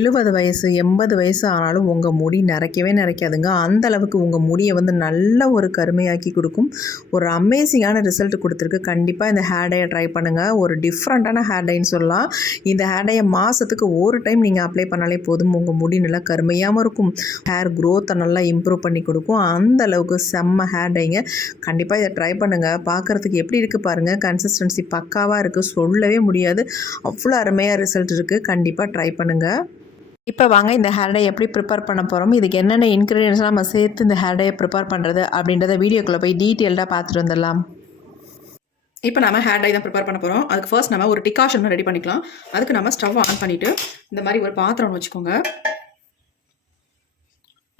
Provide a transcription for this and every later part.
70 வயசு 80 வயசு ஆனாலும் உங்கள் முடி நரைக்கவே நரைக்காதுங்க. அந்த அளவுக்கு உங்கள் முடியை நல்ல ஒரு கருமையாக்கி கொடுக்கும். ஒரு அமேசிங்கான ரிசல்ட் கொடுத்துருக்கு. கண்டிப்பாக இந்த ஹேர் டையை ட்ரை பண்ணுங்கள். ஒரு டிஃப்ரெண்ட்டான ஹேர் டைன்னு சொல்லலாம். இந்த ஹேர் டையை மாதத்துக்கு ஒரு டைம் நீங்கள் அப்ளை பண்ணாலே போதும். உங்கள் முடி நல்லா கருமையாகவும் இருக்கும். ஹேர் க்ரோத்தை நல்லா இம்ப்ரூவ் பண்ணி கொடுக்கும். அந்த அளவுக்கு செம்ம ஹேர் டைங்க. கண்டிப்பாக இதை ட்ரை பண்ணுங்கள். பார்க்குறதுக்கு எப்படி இருக்குது பாருங்கள். கன்சிஸ்டன்சி பக்காவாக இருக்குது. சொல்லவே முடியாது. அவ்வளோ அருமையாக ரிசல்ட் இருக்குது. கண்டிப்பாக ட்ரை பண்ணுங்கள். இப்போ வாங்க இந்த ஹேர் டை எப்படி ப்ரிப்பேர் பண்ண போகிறோம், இதுக்கு என்னென்ன இன்க்ரீடியன்ஸ்லாம் நம்ம சேர்த்து இந்த ஹேர் டையை ப்ரிப்பேர் பண்ணுறது அப்படின்றத வீடியோக்குள்ளே போய் டீட்டெயில்டாக பார்த்துட்டு வந்துடலாம். இப்போ நம்ம ஹேர் டை தான் ப்ரிப்பேர் பண்ண போகிறோம். அதுக்கு ஃபர்ஸ்ட் நம்ம ஒரு டிகாஷன் ரெடி பண்ணிக்கலாம். அதுக்கு நம்ம ஸ்டவ் ஆன் பண்ணிவிட்டு இந்த மாதிரி ஒரு பாத்திரம் வச்சுக்கோங்க.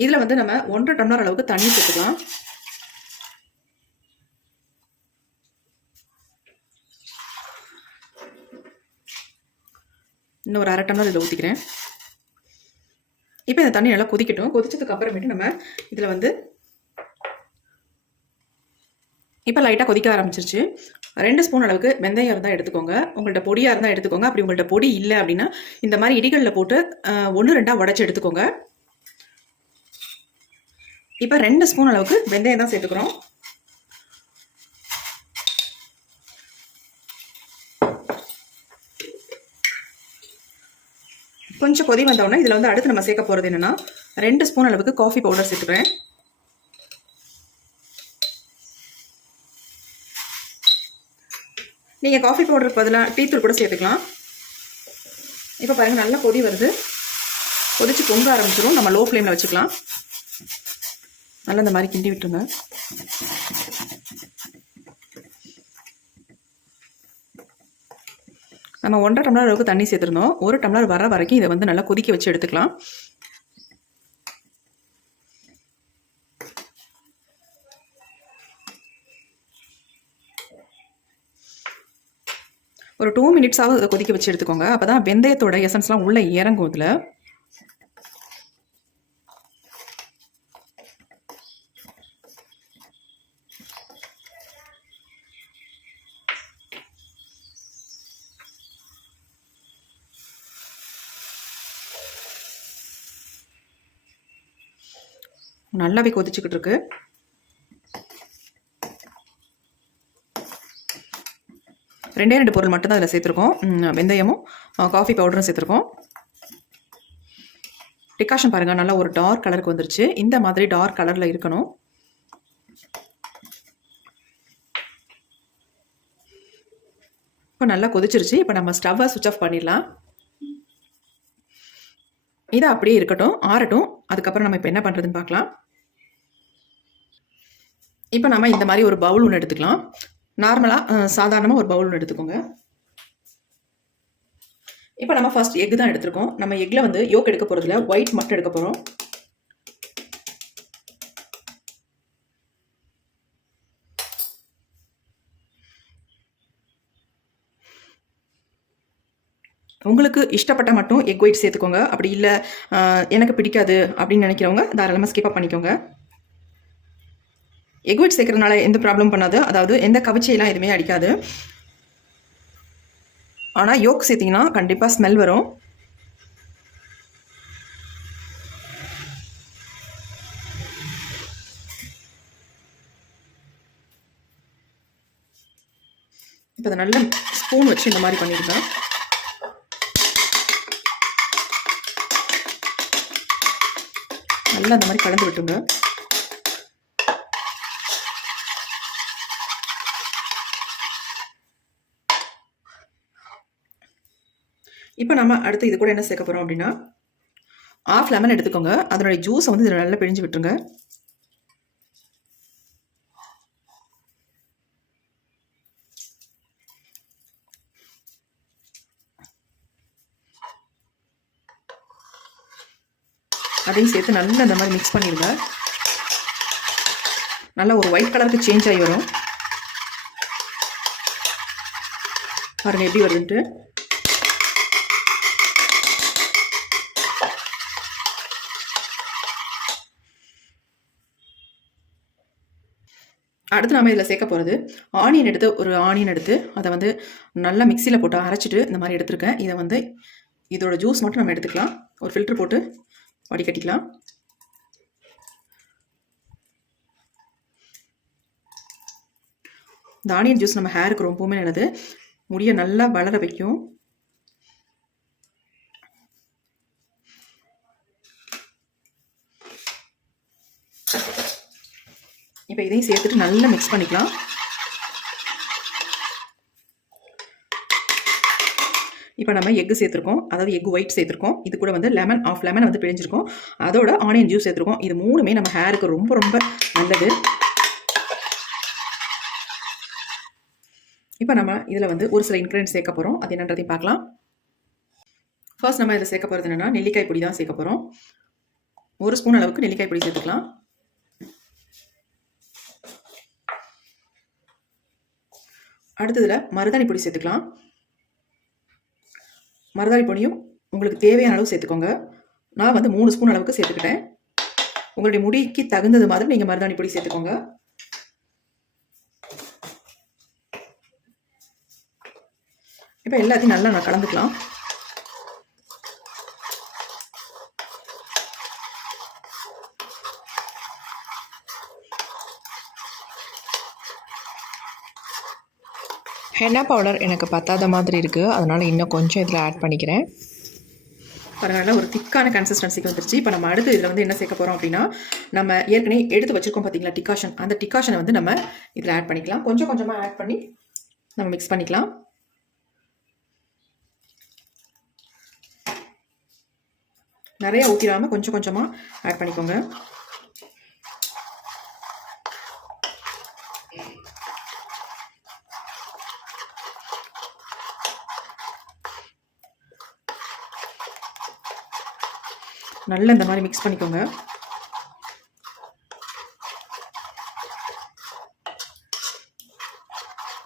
இதில் நம்ம 1.5 டம்ளர் அளவுக்கு தண்ணி சேர்த்துக்கலாம். இன்னும் ஒரு 1/2 டம்ளர் இதில் ஊற்றிக்கிறேன். இப்போ இந்த தண்ணி நல்லா கொதிக்கட்டும். கொதிச்சதுக்கு அப்புறமேட்டு நம்ம இதில் இப்போ லைட்டாக கொதிக்க ஆரம்பிச்சிருச்சு. 2 ஸ்பூன் அளவுக்கு வெந்தயம் இருந்தால் எடுத்துக்கோங்க. உங்கள்கிட்ட பொடியாக இருந்தால் எடுத்துக்கோங்க. அப்படி உங்கள்கிட்ட பொடி இல்லை அப்படின்னா இந்த மாதிரி இடிகளில் போட்டு 1-2 உடைச்சி எடுத்துக்கோங்க. இப்போ 2 ஸ்பூன் அளவுக்கு வெந்தயம் தான் சேர்த்துக்கிறோம். கொஞ்சம் கொதி வந்தோடனே இதில் அடுத்து நம்ம சேர்க்க போகிறது என்னென்னா 2 ஸ்பூன் அளவுக்கு காஃபி பவுடர் சேர்த்துக்கிறேன். நீங்கள் காஃபி பவுடருக்கு பதிலாக டீத்தூள் கூட சேர்த்துக்கலாம். இப்போ பாருங்கள் நல்லா கொதி வருது. கொதிச்சு பொங்க ஆரம்பிச்சிடும். நம்ம லோ ஃப்ளேமில் வச்சுக்கலாம். நல்லா இந்த மாதிரி கிண்டி விட்டுருங்க. நம்ம 1.5 டம்ளர் அளவுக்கு தண்ணி சேர்த்துருந்தோம். 1 டம்ளர் வர வரைக்கும் இதை நல்லா கொதிக்க வச்சு எடுத்துக்கலாம். ஒரு 2 மினிட்ஸாவது இதை கொதிக்க வச்சு எடுத்துக்கோங்க. அப்போ தான் வெந்தயத்தோட எசன்ஸ்லாம் உள்ளே இறங்கும். இதில் நல்லாவே கொதிச்சுக்கிட்டு இருக்கு. ரெண்டே 2 பொருள் மட்டும்தான் அதில் சேர்த்துருக்கோம். வெந்தயமும் காஃபி பவுடரும் சேர்த்துருக்கோம். டிகாஷன் பாருங்கள் நல்லா ஒரு டார்க் கலருக்கு வந்துருச்சு. இந்த மாதிரி டார்க் கலரில் இருக்கணும். இப்போ நல்லா கொதிச்சிருச்சு. இப்போ நம்ம ஸ்டவ்வை சுவிட்ச் ஆஃப் பண்ணிடலாம். இது அப்படியே இருக்கட்டும், ஆறட்டும். அதுக்கப்புறம் நம்ம இப்போ என்ன பண்ணுறதுன்னு பார்க்கலாம். இப்போ நம்ம இந்த மாதிரி ஒரு பவுல் ஒன்று எடுத்துக்கலாம். நார்மலாக சாதாரணமாக ஒரு பவுல் ஒன்று எடுத்துக்கோங்க. இப்போ நம்ம ஃபர்ஸ்ட் எக் தான் எடுத்துருக்கோம். நம்ம எக்கில் யோக் எடுக்க போகிறதுல ஒயிட் மட்டும் எடுக்க போகிறோம். உங்களுக்கு இஷ்டப்பட்ட மட்டும் எக் ஒயிட் சேர்த்துக்கோங்க. அப்படி இல்லை எனக்கு பிடிக்காது அப்படின்னு நினைக்கிறவங்க தாராளமாக ஸ்கிப் பண்ணிக்கோங்க. எக் ஒயிட் சேர்க்கறதுனால எந்த ப்ராப்ளம் பண்ணாது. அதாவது எந்த கவிச்சையெல்லாம் எதுவுமே அடிக்காது. ஆனால் யோக் சேர்த்திங்கன்னா கண்டிப்பாக ஸ்மெல் வரும். இப்போ அதை நல்ல ஸ்பூன் வச்சு இந்த மாதிரி பண்ணியிருக்கேன். நல்லா இந்த மாதிரி கலந்து விட்டுங்க. இப்போ நம்ம அடுத்து இது கூட என்ன சேர்க்க போகிறோம் அப்படின்னா 1/2 லெமன் எடுத்துக்கோங்க. அதனுடைய ஜூஸை இதில் நல்லா பிழிஞ்சு விட்டுருங்க. அதையும் சேர்த்து நல்லா இந்த மாதிரி மிக்ஸ் பண்ணிடுங்க. நல்லா ஒரு ஒயிட் கலருக்கு சேஞ்ச் ஆகி வரும். பாருங்கள் எப்படி வருதுன்ட்டு. அடுத்து நம்ம இதில் சேர்க்க போகிறது ஒரு ஆனியன் எடுத்து அதை நல்லா மிக்சியில் போட்டு அரைச்சிட்டு இந்த மாதிரி எடுத்துருக்கேன். இதோட ஜூஸ் மட்டும் நம்ம எடுத்துக்கலாம். ஒரு ஃபில்டர் போட்டு வடிகட்டிக்கலாம். இந்த ஆனியன் ஜூஸ் நம்ம ஹேருக்கு ரொம்பவுமே நல்லது, முடியை நல்லா வளர வைக்கும். இப்போ இதையும் சேர்த்துட்டு நல்லா மிக்ஸ் பண்ணிக்கலாம். இப்போ நம்ம எக்கு சேர்த்துருக்கோம், அதாவது எக் ஒயிட் சேர்த்துருக்கோம். இது கூட வந்து ஆஃப் லெமன் வந்து பிழிஞ்சிருக்கோம். அதோட ஆனியன் ஜூஸ் சேர்த்துருக்கோம். இது மூணுமே நம்ம ஹேருக்கு ரொம்ப ரொம்ப நல்லது. இப்போ நம்ம இதில் வந்து ஒரு சில இன்க்ரீடியன்ட் சேர்க்க போகிறோம். அது என்னன்றதையும் பார்க்கலாம். ஃபர்ஸ்ட் நம்ம இதில் சேர்க்க போகிறது என்னென்னா நெல்லிக்காய் பொடி தான் சேர்க்க போகிறோம். 1 ஸ்பூன் அளவுக்கு நெல்லிக்காய் பொடி சேர்த்துக்கலாம். அடுத்ததில் மருதாணி பொடி சேர்த்துக்கலாம். மருதாணி பொடியும் உங்களுக்கு தேவையான அளவு சேர்த்துக்கோங்க. நான் வந்து 3 ஸ்பூன் அளவுக்கு சேர்த்துக்கிட்டேன். உங்களுடைய முடிக்கு தகுந்தது மாதிரி நீங்கள் மருதாணி பொடி சேர்த்துக்கோங்க. இப்போ எல்லாத்தையும் நல்லா நான் கலந்துக்கலாம். ஹென்னா பவுடர் எனக்கு பத்தாத மாதிரி இருக்குது, அதனால் இன்னும் கொஞ்சம் இதில் ஆட் பண்ணிக்கிறேன். பரவாயில்ல, ஒரு திக்கான கன்சிஸ்டன்சிக்கு வந்துருச்சு. இப்போ நம்ம அடுத்து இதில் வந்து என்ன சேர்க்க போகிறோம் அப்படின்னா, நம்ம ஏற்கனவே எடுத்து வச்சுருக்கோம் பார்த்தீங்களா டிகாஷன், அந்த டிகாஷனை வந்து நம்ம இதில் ஆட் பண்ணிக்கலாம். கொஞ்சம் கொஞ்சமாக ஆட் பண்ணி நம்ம மிக்ஸ் பண்ணிக்கலாம். நிறைய ஊற்றிடாமல் கொஞ்சம் கொஞ்சமாக ஆட் பண்ணிக்கோங்க. நல்லா இந்த மாதிரி மிக்ஸ் பண்ணிக்கோங்க.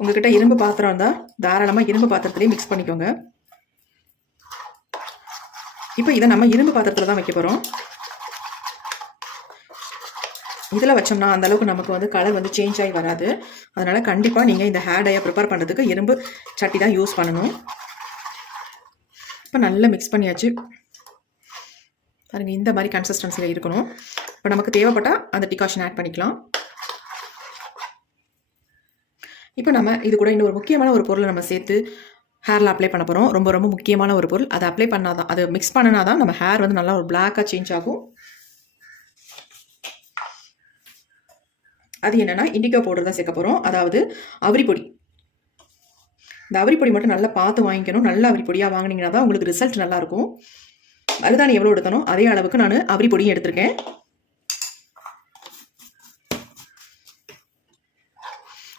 உங்ககிட்ட இரும்பு பாத்திரம் இருந்தால் தாராளமாக இரும்பு பாத்திரத்திலேயே மிக்ஸ் பண்ணிக்கோங்க. இப்போ இதை நம்ம இரும்பு பாத்திரத்தில் தான் வைக்க போகிறோம். இதில் வச்சோம்னா அந்த அளவுக்கு நமக்கு வந்து கலர் வந்து சேஞ்ச் ஆகி வராது. அதனால் கண்டிப்பாக நீங்கள் இந்த ஹேர் டையை ப்ரிப்பேர் பண்ணுறதுக்கு இரும்பு சட்டி தான் யூஸ் பண்ணணும். இப்போ நல்லா மிக்ஸ் பண்ணியாச்சு. பாருங்க, இந்த மாதிரி கன்சிஸ்டன்சியில் இருக்கணும். இப்போ நமக்கு தேவைப்பட்டால் அந்த டிகாஷன் ஆட் பண்ணிக்கலாம். இப்போ நம்ம இது கூட இன்னொரு முக்கியமான ஒரு பொருளை நம்ம சேர்த்து ஹேரில் அப்ளை பண்ண போகிறோம். ரொம்ப ரொம்ப முக்கியமான ஒரு பொருள். அதை அப்ளை பண்ணாதான், அதை மிக்ஸ் பண்ணினா தான் நம்ம ஹேர் வந்து நல்லா ஒரு பிளாக்காக சேஞ்ச் ஆகும். அது என்னென்னா இண்டிகோ பவுடர் தான் சேர்க்க போகிறோம், அதாவது அவரிப்பொடி. இந்த அவரிப்பொடி மட்டும் நல்லா பார்த்து வாங்கிக்கணும். நல்ல அவரிப்பொடியாக வாங்கினீங்கன்னா தான் உங்களுக்கு ரிசல்ட் நல்லாயிருக்கும். மருதாணி எவ்வளோ எடுத்தனோ அதே அளவுக்கு நான் அவரி பொடியும் எடுத்திருக்கேன்.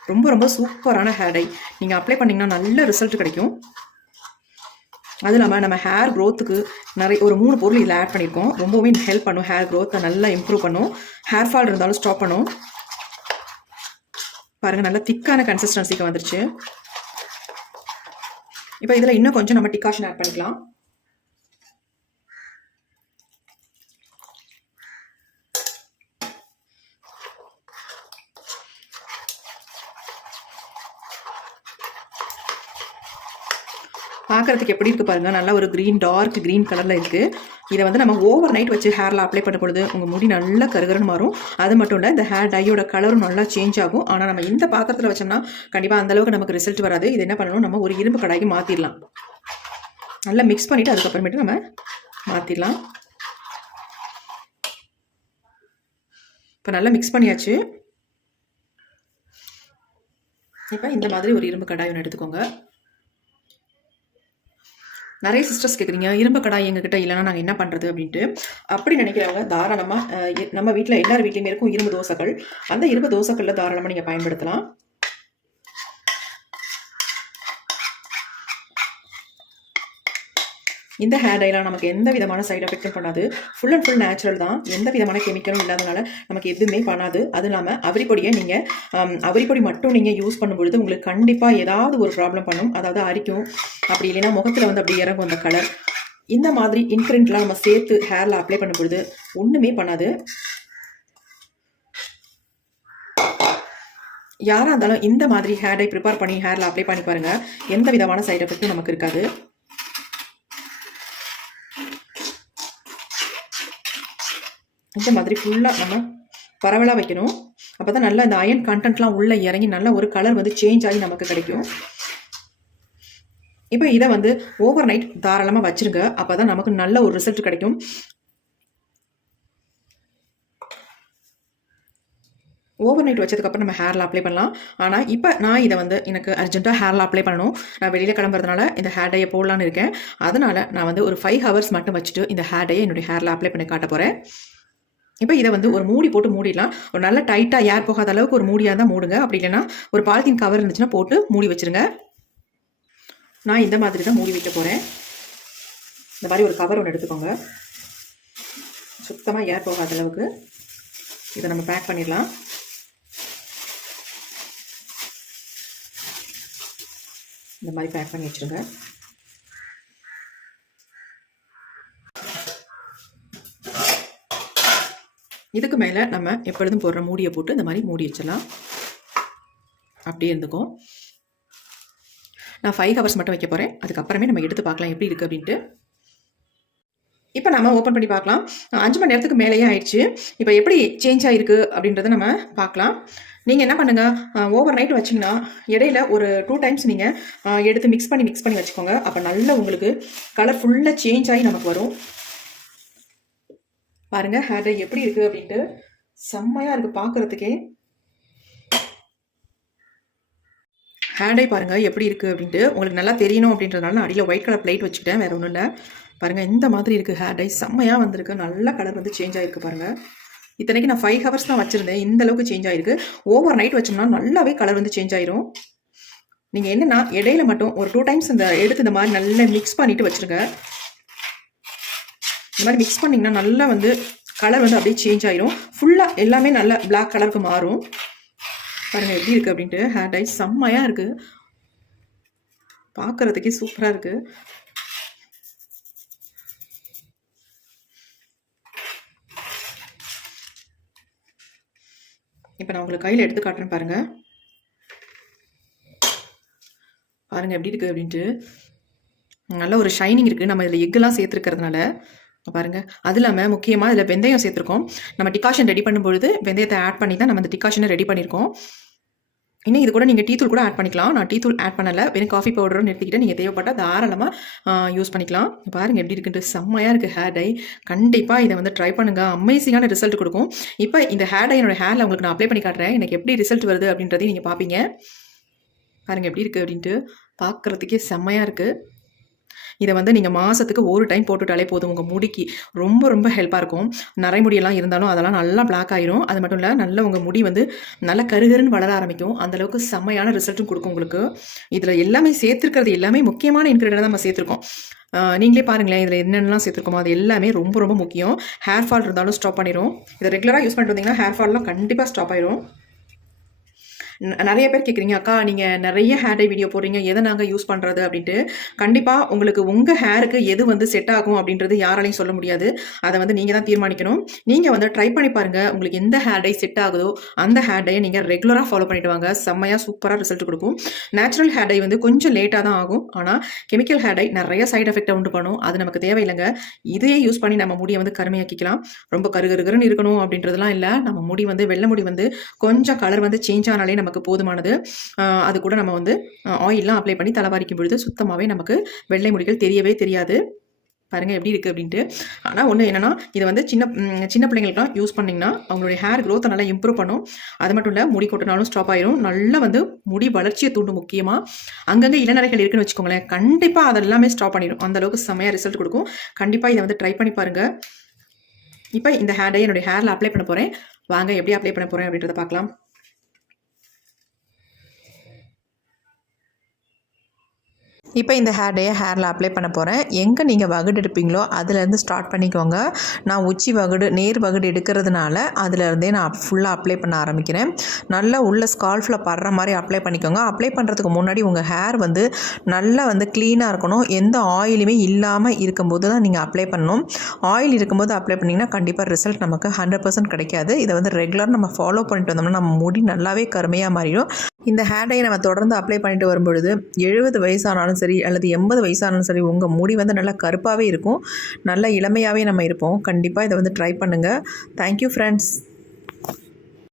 ரொம்ப ரொம்ப சூப்பரான ஹேர் டை நீங்கள் அப்ளை பண்ணிங்கன்னா நல்ல ரிசல்ட் கிடைக்கும். அது இல்லாமல் நம்ம ஹேர் க்ரோத்துக்கு ஒரு 3 பொருள் இதில் ஆட் பண்ணியிருக்கோம். ரொம்பவே ஹெல்ப் பண்ணும், ஹேர் க்ரோத்தை நல்லா இம்ப்ரூவ் பண்ணும், ஹேர் ஃபால் இருந்தாலும் ஸ்டாப் பண்ணும். பாருங்கள், நல்லா திக்கான கன்சிஸ்டன்சிக்கு வந்துருச்சு. இப்போ இதில் இன்னும் கொஞ்சம் நம்ம டிகாஷன் ஆட் பண்ணிக்கலாம். பார்க்குறதுக்கு எப்படி இருக்குது பாருங்கள், நல்லா ஒரு டார்க் க்ரீன் கலரில் இருக்குது. இதை வந்து நம்ம ஓவர் நைட் வச்சு ஹேரில் அப்ளை பண்ண பொழுது உங்கள் முடி நல்லா கருகருன்னு மாறும். அது மட்டும் இல்லை, இந்த ஹேர் டையோட கலரும் நல்லா சேஞ்ச் ஆகும். ஆனால் நம்ம இந்த பாத்திரத்தில் வச்சோம்னா கண்டிப்பாக அந்தளவுக்கு நமக்கு ரிசல்ட் வராது. இது என்ன பண்ணணும், நம்ம ஒரு இரும்பு கடாய்க்கு மாற்றிடலாம். நல்லா மிக்ஸ் பண்ணிவிட்டு அதுக்கப்புறமேட்டு நம்ம மாற்றிடலாம். இப்போ நல்லா மிக்ஸ் பண்ணியாச்சு. இப்போ இந்த மாதிரி ஒரு இரும்பு கடாய் ஒன்று எடுத்துக்கோங்க. நிறைய சிஸ்டர்ஸ் கேட்குறீங்க, இரும்பு கடாய் எங்ககிட்ட இல்லைன்னா நாங்கள் என்ன பண்ணுறது அப்படின்ட்டு. அப்படி நினைக்கிறவங்க தாராளமாக நம்ம வீட்டில் எல்லார் வீட்லையுமே இருக்கும் இரும்பு தோசைகள். அந்த இரும்பு தோசைகளில் தாராளமாக நீங்கள் பயன்படுத்தலாம். இந்த ஹேர் டைலாம் நமக்கு எந்த விதமான சைடு எஃபெக்டும் பண்ணாது. ஃபுல் அண்ட் ஃபுல் நேச்சுரல் தான், எந்த விதமான கெமிக்கலும் இல்லாதனால நமக்கு எதுவுமே பண்ணாது. அது இல்லாமல் அவரிப்பொடியை நீங்கள் அவரிப்பொடி மட்டும் நீங்கள் யூஸ் பண்ணும்பொழுது உங்களுக்கு கண்டிப்பாக ஏதாவது ஒரு ப்ராப்ளம் பண்ணும். அதாவது அரிக்கும், அப்படி இல்லைன்னா முகத்தில் வந்து அப்படி இறங்கும் அந்த கலர். இந்த மாதிரி இன்க்ரீடியன்ட்லாம் நம்ம சேர்த்து ஹேரில் அப்ளை பண்ணும்பொழுது ஒன்றுமே பண்ணாது. யாராக இருந்தாலும் இந்த மாதிரி ஹேர் டை ப்ரிப்பேர் பண்ணி ஹேரில் அப்ளை பண்ணி பாருங்கள், எந்த விதமான சைடு எஃபெக்ட்டும் நமக்கு இருக்காது. இந்த மாதிரி ஃபுல்லாக நம்ம பரவலாக வைக்கணும். அப்போ தான் நல்லா இந்த அயன் கண்டென்ட்லாம் உள்ளே இறங்கி நல்ல ஒரு கலர் வந்து சேஞ்ச் ஆகி நமக்கு கிடைக்கும். இப்போ இதை வந்து ஓவர் நைட் தாராளமாக வச்சுருங்க. அப்போ தான் நமக்கு நல்ல ஒரு ரிசல்ட் கிடைக்கும். ஓவர் நைட் வச்சதுக்கப்புறம் நம்ம ஹேரில் அப்ளை பண்ணலாம். ஆனால் இப்போ நான் இதை வந்து எனக்கு அர்ஜென்ட்டாக ஹேரில் அப்ளை பண்ணணும், நான் வெளியில் கிளம்புறதுனால இந்த ஹேர் டையை போடலான்னு இருக்கேன். அதனால் நான் வந்து ஒரு 5 ஹவர்ஸ் மட்டும் வச்சுட்டு இந்த ஹேர் டையை என்னுடைய ஹேரில் அப்ளை பண்ணி காட்ட போகிறேன். இப்போ இதை வந்து ஒரு மூடி போட்டு மூடிடலாம். ஒரு நல்ல டைட்டாக ஏர் போகாத அளவுக்கு ஒரு மூடியாக தான் மூடுங்க. அப்படி இல்லைன்னா ஒரு பாலித்தீன் கவர் இருந்துச்சுன்னா போட்டு மூடி வச்சுருங்க. நான் இந்த மாதிரி தான் மூடி வைக்க போகிறேன். இந்த மாதிரி ஒரு கவர் ஒன்று எடுத்துக்கோங்க. சுத்தமாக ஏர் போகாத அளவுக்கு இதை நம்ம பேக் பண்ணிடலாம். இந்த மாதிரி பேக் பண்ணி வச்சுருங்க. இதுக்கு மேலே நம்ம எப்பொழுதும் போடுற மூடியை போட்டு இந்த மாதிரி மூடி வச்சிடலாம். அப்படியே இருந்துக்கும். நான் 5 ஹவர்ஸ் மட்டும் வைக்க போகிறேன். அதுக்கப்புறமே நம்ம எடுத்து பார்க்கலாம் எப்படி இருக்குது அப்படின்ட்டு. இப்போ நம்ம ஓப்பன் பண்ணி பார்க்கலாம். 5 மணி நேரத்துக்கு மேலேயே ஆயிடுச்சு. இப்போ எப்படி சேஞ்ச் ஆகிருக்கு அப்படின்றத நம்ம பார்க்கலாம். நீங்கள் என்ன பண்ணுங்கள், ஓவர் நைட் வச்சிங்கன்னா இடையில ஒரு 2 டைம்ஸ் நீங்கள் எடுத்து மிக்ஸ் பண்ணி வச்சுக்கோங்க. அப்போ நல்லா உங்களுக்கு கலர் ஃபுல்லாக சேஞ்ச் ஆகி நமக்கு வரும். பாருங்கள் ஹேர் டை எப்படி இருக்குது அப்படின்ட்டு. செம்மையாக இருக்குது பார்க்குறதுக்கே. ஹேர் டை பாருங்கள் எப்படி இருக்குது அப்படின்ட்டு உங்களுக்கு நல்லா தெரியணும் அப்படின்றதுனால நான் அடியில் ஒயிட் கலர் பிளேட் வச்சுக்கிட்டேன், வேறு ஒன்றும் இல்லை. பாருங்கள் இந்த மாதிரி இருக்குது ஹேர் டை. செம்மையாக வந்திருக்கு. நல்ல கலர் வந்து சேஞ்ச் ஆகிருக்கு பாருங்கள். இத்தனைக்கு நான் 5 ஹவர்ஸ் தான் வச்சுருந்தேன். இந்த அளவுக்கு சேஞ்ச் ஆகிருக்கு. ஓவர் நைட் வச்சோம்னா நல்லாவே கலர் வந்து சேஞ்ச் ஆயிரும். நீங்கள் என்னென்னா இடையில மட்டும் ஒரு 2 டைம்ஸ் எடுத்து இந்த மாதிரி நல்லா மிக்ஸ் பண்ணிவிட்டு வச்சுருங்க. இந்த மாதிரி மிக்ஸ் பண்ணிங்கன்னா நல்லா வந்து கலர் வந்து அப்படியே சேஞ்ச் ஆயிரும். ஃபுல்லாக எல்லாமே நல்லா பிளாக் கலருக்கு மாறும். பாருங்கள் எப்படி இருக்குது அப்படின்ட்டு. ஹேர் டை செம்மையாக இருக்குது. பார்க்குறதுக்கே சூப்பராக இருக்குது. இப்போ நான் உங்களுக்கு கையில் எடுத்து காட்டுறேன் பாருங்கள். பாருங்கள் எப்படி இருக்குது அப்படின்ட்டு. நல்ல ஒரு ஷைனிங் இருக்குது. நம்ம இதில் எக்கெல்லாம் சேர்த்துருக்கிறதுனால பாருங்கள். அது இல்லாமல் முக்கியமாக இதில் வெந்தயம் சேர்த்துருக்கோம். நம்ம டிகாஷன் ரெடி பண்ணும்பொழுது வெந்தயத்தை ஆட் பண்ணி தான் நம்ம இந்த டிகாஷனை ரெடி பண்ணியிருக்கோம். இன்னும் இது கூட நீங்கள் டீ தூள் கூட ஆட் பண்ணிக்கலாம். நான் டீ தூள் ஆட் பண்ணலை, வெறும் காஃபி பவுடரும் நிறுத்திக்கிட்டு நீங்கள் தேவைப்பட்டால் தாராளமாக யூஸ் பண்ணிக்கலாம். பாருங்கள் எப்படி இருக்குன்ட்டு. செம்மையாக இருக்குது ஹேர் டை. கண்டிப்பாக இதை வந்து ட்ரை பண்ணுங்கள். அமேசிங்கான ரிசல்ட் கொடுக்கும். இப்போ இந்த ஹேர் டை என்னோட ஹேரில் உங்களுக்கு நான் அப்ளை பண்ணி காட்டுறேன். எனக்கு எப்படி ரிசல்ட் வருது அப்படின்றதையும் நீங்கள் பார்ப்பீங்க. பாருங்கள் எப்படி இருக்குது அப்படின்ட்டு. பார்க்குறதுக்கே செம்மையாக இருக்குது. இதை வந்து நீங்கள் மாதத்துக்கு ஒரு டைம் போட்டுட்டாலே போதும். உங்கள் முடிக்கு ரொம்ப ரொம்ப ஹெல்ப்பாக இருக்கும். நரைமுடியெல்லாம் இருந்தாலும் அதெல்லாம் நல்லா பிளாக் ஆயிரும். அது மட்டும் இல்லை, நல்ல உங்கள் முடி வந்து நல்லா கருகருன்னு வளர ஆரம்பிக்கும். அந்தளவுக்கு செம்மையான ரிசல்ட்டும் கொடுக்கும் உங்களுக்கு. இதில் எல்லாமே சேர்த்துருக்கிறது எல்லாமே முக்கியமான இன்க்ரீடியன்ட் தான் நம்ம சேர்த்துருக்கோம். நீங்களே பாருங்களேன், இதில் என்னென்னலாம் சேர்த்துருக்கோமோ அது எல்லாமே ரொம்ப ரொம்ப முக்கியம். ஹேர் ஃபால் இருந்தாலும் ஸ்டாப் பண்ணிடும். இதை ரெகுலராக யூஸ் பண்ணிட்டு வந்தீங்கன்னா ஹேர் ஃபால்லாம் கண்டிப்பாக ஸ்டாப் ஆயிரும். நிறைய பேர் கேட்குறீங்க, அக்கா நீங்கள் நிறைய ஹேர் டை வீடியோ போடுறீங்க, எதை நாங்கள் யூஸ் பண்ணுறது அப்படின்ட்டு. கண்டிப்பாக உங்களுக்கு உங்கள் ஹேருக்கு எது வந்து செட் ஆகும் அப்படின்றது யாராலையும் சொல்ல முடியாது. அதை வந்து நீங்கள் தான் தீர்மானிக்கணும். நீங்கள் வந்து ட்ரை பண்ணி பாருங்கள். உங்களுக்கு எந்த ஹேர் டை செட் ஆகுதோ அந்த ஹேர் டையை நீங்கள் ரெகுலராக ஃபாலோ பண்ணிட்டு வாங்க. செம்மையாக சூப்பராக ரிசல்ட் கொடுக்கும். நேச்சுரல் ஹேர் டை வந்து கொஞ்சம் லேட்டாக தான் ஆகும். ஆனால் கெமிக்கல் ஹேர் டை நிறைய சைட் எஃபெக்டை உண்டு பண்ணும். அது நமக்கு தேவையில்லைங்க. இதையே யூஸ் பண்ணி நம்ம முடியை வந்து கருமையாக்கிக்கலாம். ரொம்ப கருகருன்னு இருக்கணும் அப்படின்றதுலாம் இல்லை. நம்ம முடி வந்து வெள்ளை முடி வந்து கொஞ்சம் கலர் வந்து சேஞ்ச் ஆனாலே நமக்கு போதுமானது. அது கூட நம்ம வந்து ஆயிலெலாம் அப்ளை பண்ணி தலைவாரிக்கும் பொழுது சுத்தமாகவே நமக்கு வெள்ளை முடிகள் தெரியவே தெரியாது. பாருங்கள் எப்படி இருக்குது அப்படின்ட்டு. ஆனால் ஒன்று என்னென்னா, இதை வந்து சின்ன பிள்ளைங்களுக்குலாம் யூஸ் பண்ணிங்கன்னா அவங்களுடைய ஹேர் க்ரோத்தை நல்லா இம்ப்ரூவ் பண்ணும். அது மட்டும் இல்லை, முடி கொட்டினாலும் ஸ்டாப் ஆயிரும். நல்லா வந்து முடி வளர்ச்சியை தூண்டும். முக்கியமாக அங்கங்கே இளநரைகள் இருக்குன்னு வச்சுக்கோங்களேன், கண்டிப்பாக அதெல்லாமே ஸ்டாப் பண்ணிடும். அந்தளவுக்கு செம்மையாக ரிசல்ட் கொடுக்கும். கண்டிப்பாக இதை வந்து ட்ரை பண்ணி பாருங்கள். இப்போ இந்த ஹேர் டை என்னுடைய ஹேரில் அப்ளை பண்ண போகிறேன். வாங்க எப்படி அப்ளை பண்ண போகிறேன் அப்படின்றத பார்க்கலாம். இப்போ இந்த ஹேர் டையை ஹேரில் அப்ளை பண்ண போகிறேன். எங்கே நீங்கள் வகுடு எடுப்பீங்களோ அதுலேருந்து ஸ்டார்ட் பண்ணிக்கோங்க. நான் உச்சி வகுடு நேர் வகுடு எடுக்கிறதுனால அதுலேருந்தே நான் ஃபுல்லாக அப்ளை பண்ண ஆரம்பிக்கிறேன். நல்லா உள்ள ஸ்கால்ஃபில் படுற மாதிரி அப்ளை பண்ணிக்கோங்க. அப்ளை பண்ணுறதுக்கு முன்னாடி உங்கள் ஹேர் வந்து நல்லா வந்து க்ளீனாக இருக்கணும். எந்த ஆயிலுமே இல்லாமல் இருக்கும்போது தான் நீங்கள் அப்ளை பண்ணணும். ஆயில் இருக்கும்போது அப்ளை பண்ணிங்கன்னா கண்டிப்பாக ரிசல்ட் நமக்கு 100% கிடைக்காது. இதை வந்து ரெகுலர் நம்ம ஃபாலோ பண்ணிட்டு வந்தோம்னா நம்ம முடி நல்லாவே கருமையாக மாறிடும். இந்த ஹேர் டையை நம்ம தொடர்ந்து அப்ளை பண்ணிட்டு வரும்பொழுது 70 வயசானாலும் வயசானாலும் சரி அல்லது 80 வயசானாலும் சரி உங்கள் முடி வந்து நல்லா கருப்பாகவே இருக்கும், நல்ல இளமையாகவே நம்ம இருப்போம். கண்டிப்பாக இதை வந்து ட்ரை பண்ணுங்கள். Thank you friends.